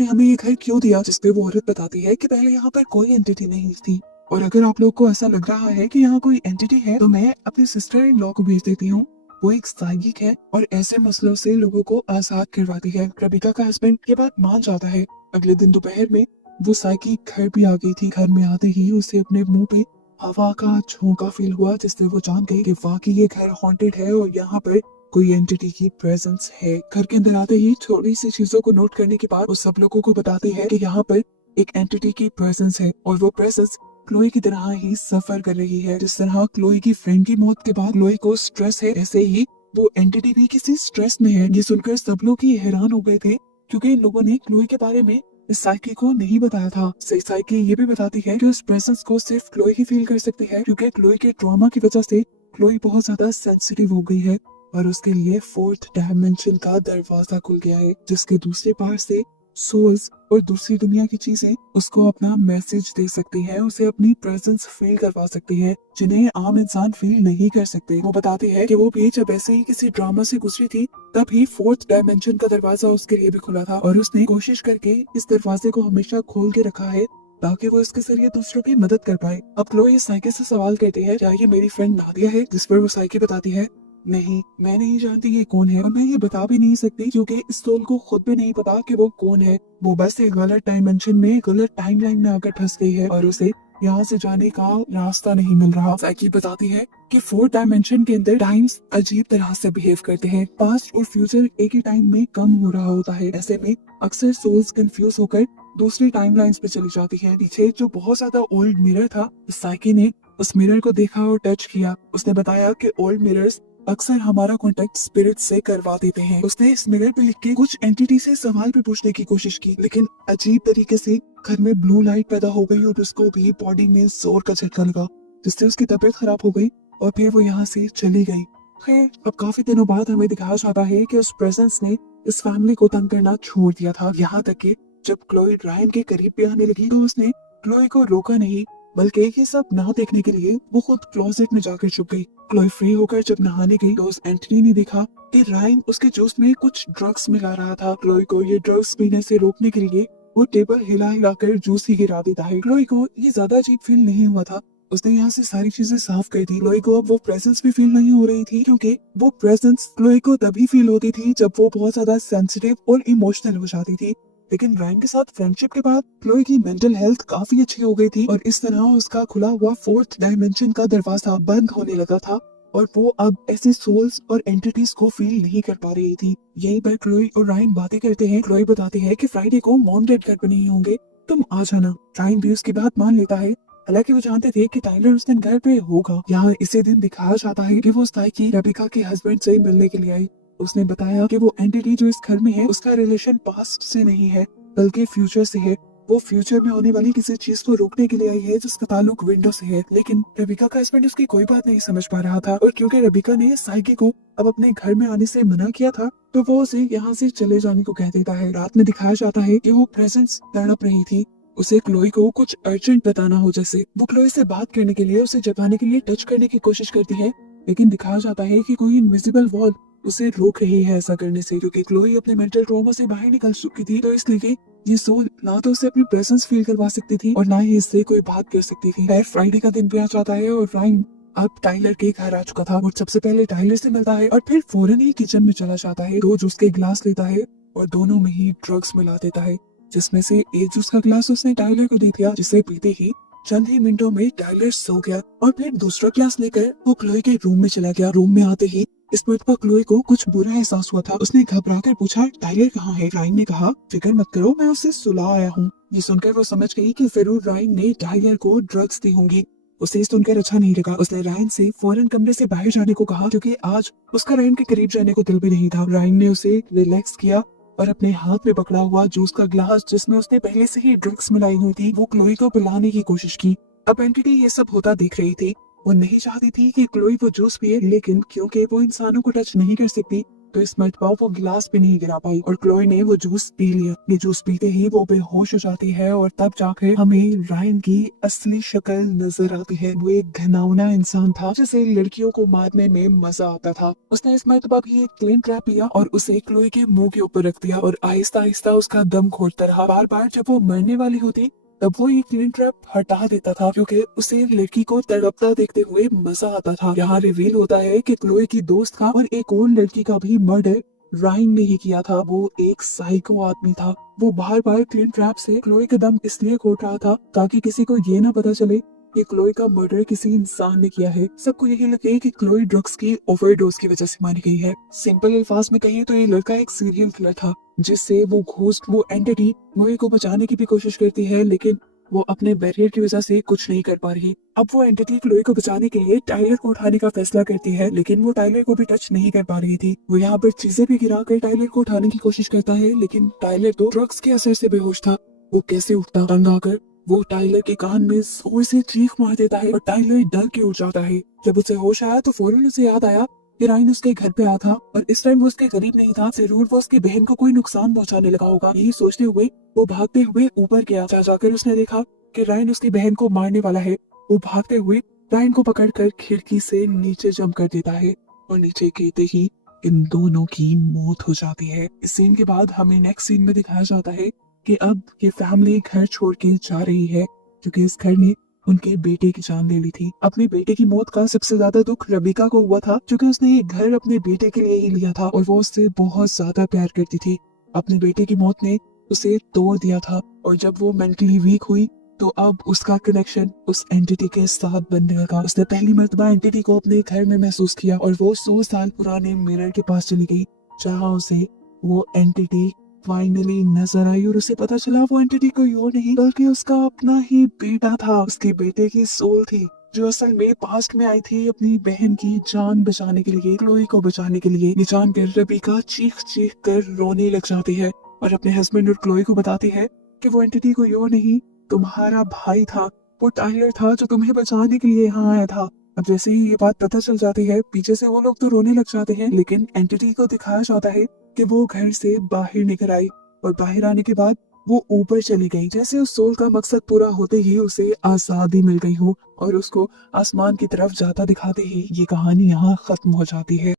आपने हमें ये घर क्यों दिया? जिसपे वो औरत बताती है कि पहले यहाँ पर कोई एंटिटी नहीं थी, और अगर आप लोग को ऐसा लग रहा है कि यहाँ कोई एंटिटी है तो मैं अपनी सिस्टर इन लॉ को भेज देती हूँ। वो एक साइकिक है और ऐसे मसलों से लोगों को आजाद करवाती है। रबिका का हस्बैंड ये बात मान जाता है। अगले दिन दोपहर में वो साइकिक घर भी आ गई थी। घर में आते ही उसे अपने मुंह पे हवा का झोंका फील हुआ, जिससे वो जान गई कि वाकई ये घर हॉन्टेड है और यहाँ पर कोई एंटिटी की प्रेजेंस है। घर के अंदर आते ही थोड़ी सी चीजों को नोट करने के बाद वो सब लोगों को बताती है कि यहाँ पर एक एंटिटी की प्रेजेंस है और वो प्रेजेंस क्लोई की तरह ही सफर कर रही है। जिस तरह क्लोई की फ्रेंड की मौत के बाद क्लोई को स्ट्रेस है, ऐसे ही वो एंटिटी भी किसी स्ट्रेस में है। ये सुनकर सब लोग ही हैरान हो गए थे, क्योंकि इन लोगों ने क्लोई के बारे में इस साइकी को नहीं बताया था। साइकी ये भी बताती है कि उस प्रेजेंस को सिर्फ क्लोई ही फील कर सकती है, क्योंकि क्लोई के ट्रॉमा की वजह से क्लोई बहुत ज्यादा सेंसिटिव हो गई है और उसके लिए फोर्थ डायमेंशन का दरवाजा खुल गया है, जिसके दूसरे पार से सोल्स और दूसरी दुनिया की चीजें उसको अपना मैसेज दे सकती है, उसे अपनी प्रेजेंस फील करवा सकती है, जिन्हें आम इंसान फील नहीं कर सकते। वो बताती है कि वो भी जब ऐसे ही किसी ड्रामा से गुजरी थी, तब ही फोर्थ डायमेंशन का दरवाजा उसके लिए भी खुला था और उसने कोशिश करके इस दरवाजे को हमेशा खोल के रखा है, ताकि वो इसके जरिए दूसरों की मदद कर पाए। अब क्लोई साइकी से सवाल करती है, क्या ये मेरी फ्रेंड नादिया है? जिस पर वो साइकी बताती है, नहीं, मैं नहीं जानती ये कौन है और मैं ये बता भी नहीं सकती, क्योंकि इस सोल को खुद भी नहीं पता कि वो कौन है। वो बस एक गलत डायमेंशन में, गलत टाइमलाइन में आकर फंस गई है और उसे यहाँ से जाने का रास्ता नहीं मिल रहा। साइकी बताती है कि फोर्थ डायमेंशन के अंदर टाइम्स अजीब तरह से बिहेव करते हैं। पास्ट और फ्यूचर एक ही टाइम में कम हो रहा होता है। ऐसे में अक्सर सोल्स कंफ्यूज होकर दूसरी टाइमलाइंस पे चली जाती है। पीछे जो बहुत ज्यादा ओल्ड मिरर था, साइकी ने उस मिरर को देखा और टच किया। उसने बताया कि ओल्ड मिरर्स अक्सर हमारा कांटेक्ट स्पिरिट से करवा देते हैं। उसने इस मिरर पे लिख के कुछ एंटिटी से सवाल भी पूछने की कोशिश की, लेकिन अजीब तरीके से घर में ब्लू लाइट पैदा हो गई और उसको भी बॉडी में जोर का झटका लगा, जिससे उसकी तबीयत खराब हो गई और फिर वो यहाँ से चली गई। खैर, अब काफी दिनों बाद हमें दिखाया जाता है कि उस प्रेजेंस ने इस फैमिली को तंग करना छोड़ दिया था, यहाँ तक कि जब क्लोई रायन के करीब भी आने लगी तो उसने क्लोई को रोका नहीं, बल्कि ये सब ना देखने के लिए वो खुद क्लोजेट में जाकर छुप गई। क्लोई फ्री होकर जब नहाने गई तो उस एंटनी ने देखा कि रायन उसके जूस में कुछ ड्रग्स मिला रहा था। क्लोई को ये ड्रग्स पीने से रोकने के लिए वो टेबल हिला हिला कर जूस ही गिरा देता है। क्लोई को ये ज्यादा अजीब फील नहीं हुआ था, उसने यहाँ से सारी चीजें साफ कर दी। क्लोई को अब वो प्रेजेंस भी फील नहीं हो रही थी, क्योंकि वो प्रेजेंस क्लोई को तभी फील होती थी जब वो बहुत ज्यादा सेंसिटिव और इमोशनल हो जाती थी। लेकिन रायन के साथ फ्रेंडशिप के बाद क्लोई की मेंटल हेल्थ काफी अच्छी हो गई थी और इस तरह उसका खुला हुआ फोर्थ डायमेंशन का दरवाजा बंद होने लगा था और वो अब ऐसे सोल्स और एंटिटीज को फील नहीं कर पा रही थी। यहीं पर क्लोई और रायन बातें करते हैं। क्लोई बताती है कि फ्राइडे को मॉम डैड घर पर नहीं होंगे, तुम आ जाना। रायन भी उसकी बात मान लेता है, हालांकि वो जानते थे कि टाइलर उस दिन घर पे होगा। यहाँ इसी दिन दिखाया जाता है कि वो साइकी रबिका के हस्बैंड से मिलने के लिए आई। उसने बताया कि वो एंटिटी जो इस घर में है उसका रिलेशन पास्ट से नहीं है, बल्कि फ्यूचर से है। वो फ्यूचर में होने वाली किसी चीज को रोकने के लिए आई है जिसका ताल्लुक विंडो से है। लेकिन रबिका का हस्बैंड उसकी कोई बात नहीं समझ पा रहा था, और क्योंकि रबिका ने साइकी को अब अपने घर में आने से मना किया था, तो वो उसे यहाँ से चले जाने को कह देता है। रात में दिखाया जाता है कि वो प्रेजेंस तड़प रही थी, उसे क्लोई को कुछ अर्जेंट बताना हो। जैसे वो क्लोई से बात करने के लिए, उसे जगाने के लिए टच करने की कोशिश करती है, लेकिन दिखाया जाता है कि कोई इनविजिबल वॉल उसे रोक रही है ऐसा करने से, क्योंकि क्लोई अपने मेंटल ट्रॉमा से बाहर निकल चुकी थी। तो इसलिए ये सोल ना तो उसे अपनी प्रेजेंस फील करवा सकती थी और ना ही इससे कोई बात कर सकती थी। खैर, फ्राइडे का दिन भी आ जाता है और राइन अब टाइलर के घर आ चुका था। वो सबसे पहले टाइलर से मिलता है और फिर फौरन ही किचन में चला जाता है। दो जूस के गिलास लेता है और दोनों में ही ड्रग्स मिला देता है, जिसमें से एक जूस का गिलास उसने टाइलर को दे दिया, जिसे पीते ही चंद ही मिनटों में टाइलर सो गया और फिर दूसरा गिलास लेकर वो क्लोई के रूम में चला गया। रूम में आते ही इस बात पर क्लोई को कुछ बुरा एहसास हुआ था। उसने घबरा कर पूछा, टाइलर कहाँ है? राइन ने कहा, फिक्र मत करो, मैं उसे सुला आया हूँ। ये सुनकर वो समझ गई कि जरूर राइन ने टाइलर को ड्रग्स दी होंगी। उसे सुनकर अच्छा नहीं लगा। उसने राइन से फौरन कमरे से बाहर जाने को कहा, क्योंकि आज उसका राइन के करीब जाने को दिल भी नहीं था। राइन ने उसे रिलैक्स किया और अपने हाथ में पकड़ा हुआ जूस का ग्लास, जिसमें उसने पहले से ही ड्रग्स मिलाई हुई थी, वो क्लोई को पिलाने की कोशिश की। अब एंटिटी ये सब होता देख रही थी। वो नहीं चाहती थी कि क्लोई वो जूस पिए, लेकिन क्योंकि वो इंसानों को टच नहीं कर सकती, तो इस मरतबा वो गिलास पे नहीं गिरा पाई और क्लोई ने वो जूस पी लिया। ये जूस पीते ही वो बेहोश हो जाती है और तब जाकर हमें रायन की असली शक्ल नजर आती है। वो एक घिनौना इंसान था जिसे लड़कियों को मारने में मजा आता था। उसने इस मरतबा भी एक क्लीन ट्रैप लिया और उसे क्लोई के मुंह के ऊपर रख दिया और आहिस्ता आहिस्ता उसका दम घोटता रहा। बार बार जब वो मरने वाली होती तब वो ये क्लीन ट्रैप हटा देता था क्योंकि उसे लड़की को तड़पता देखते हुए मजा आता था। यहाँ रिवील होता है कि क्लोई की दोस्त का और एक और लड़की का भी मर्डर राइन ने ही किया था। वो एक साइको आदमी था। वो बार बार क्लीन ट्रैप से क्लोई का दम इसलिए घोट रहा था ताकि किसी को ये ना पता चले कि क्लोई का मर्डर किसी इंसान ने किया है। सबको यही लगे कि क्लोई ड्रग्स की ओवरडोज की वजह से मारी गई है। सिंपल अल्फाज में कहिए तो ये लड़का एक सीरियल किलर था जिससे वो घोस्ट वो एंटिटी क्लोई को बचाने की भी कोशिश करती है, लेकिन वो अपने बैरियर की वजह से कुछ नहीं कर पा रही। अब वो एंटिटी क्लोई को बचाने के लिए टाइलर को उठाने का फैसला करती है, लेकिन वो टाइलर को भी टच नहीं कर पा रही थी। वो यहाँ पर चीजें भी गिरा कर टाइलर को उठाने की कोशिश करता है, लेकिन टाइलर तो ड्रग्स के असर से बेहोश था। वो कैसे उठता, तंग आकर वो टाइलर के कान में जोर से चीख मार देता है और टाइलर डर के उठ जाता है। जब उसे होश आया तो फौरन उसे याद आया कि रायन उसके घर पे आया था और इस टाइम वो उसके करीब नहीं था। जरूर वो उसकी बहन को कोई नुकसान पहुंचाने लगा होगा। यही सोचते हुए वो भागते हुए ऊपर गया। जाकर उसने देखा कि रायन उसकी बहन को मारने वाला है। वो भागते हुए रायन को पकड़कर खिड़की से नीचे जंप कर देता है और नीचे गिरते ही इन दोनों की मौत हो जाती है। इस सीन के बाद हमें नेक्स्ट सीन में दिखाया जाता है कि अब ये फैमिली घर छोड़ के जा रही है क्योंकि इस घर ने उनके बेटे की जान ले ली थी। अपने बेटे की मौत का सबसे ज्यादा दुख रबिका को हुआ था क्योंकि उसने ये घर अपने बेटे के लिए ही लिया था और वो उससे बहुत ज्यादा प्यार करती थी। अपने बेटे की मौत ने उसे तोड़ दिया था और जब वो मेंटली वीक हुई तो अब उसका कनेक्शन उस एंटिटी के साथ बनने लगा। उसने पहली मर्तबा एंटिटी को अपने घर में महसूस किया और वो 100 साल पुराने मिरर के पास चली गई जहाँ उसे वो एंटिटी फाइनली नजर आई और उसे पता चला वो एंटिटी कोई और नहीं बल्कि उसका अपना ही बेटा था। उसके बेटे की सोल थी जो असल में पास्ट में आई थी अपनी बहन की जान बचाने के लिए, क्लोई को बचाने के लिए। ये जानकर रबिका चीख चीख कर रोने लग जाती है और अपने हस्बैंड और क्लोई को बताती है कि वो एंटिटी कोई और नहीं तुम्हारा भाई था। वो टाइलर था जो तुम्हें बचाने के लिए यहाँ आया था। अब जैसे ही ये बात पता चल जाती है पीछे से वो लोग तो रोने लग जाते हैं, लेकिन एंटिटी को दिखाया जाता है कि वो घर से बाहर निकल आई और बाहर आने के बाद वो ऊपर चली गई जैसे उस सोल का मकसद पूरा होते ही उसे आजादी मिल गई हो और उसको आसमान की तरफ जाता दिखाते ही ये कहानी यहाँ खत्म हो जाती है।